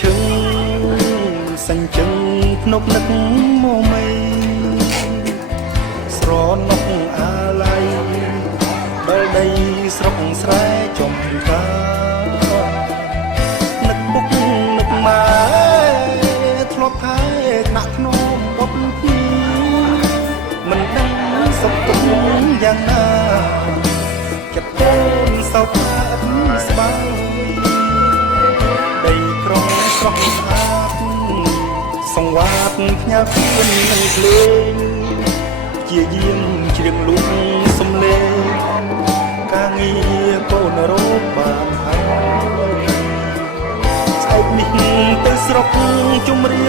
ឈឹងសាញ់ជឹងភ្នប់នឹកមកមីស្រណុកអាឡ័យដល់ដីស្រុកស្រែចំការនឹកពុកនឹកម៉ែធ្លាប់ថែថ្នាក់ធ្នមបុកពីមិនដឹងសុខទុក្ខយ៉ាងណាចិត្តកូនសោកអត់ស្បើយដីក្រុងស្រុកស្អាតសង្វាតផ្ញើព្រៀននឹងភ្លេងជាយាមជ្រៀងលូកសំលេងការងារកូនរកបានហើយស្អែកនេះទៅស្រុកជុំរៀ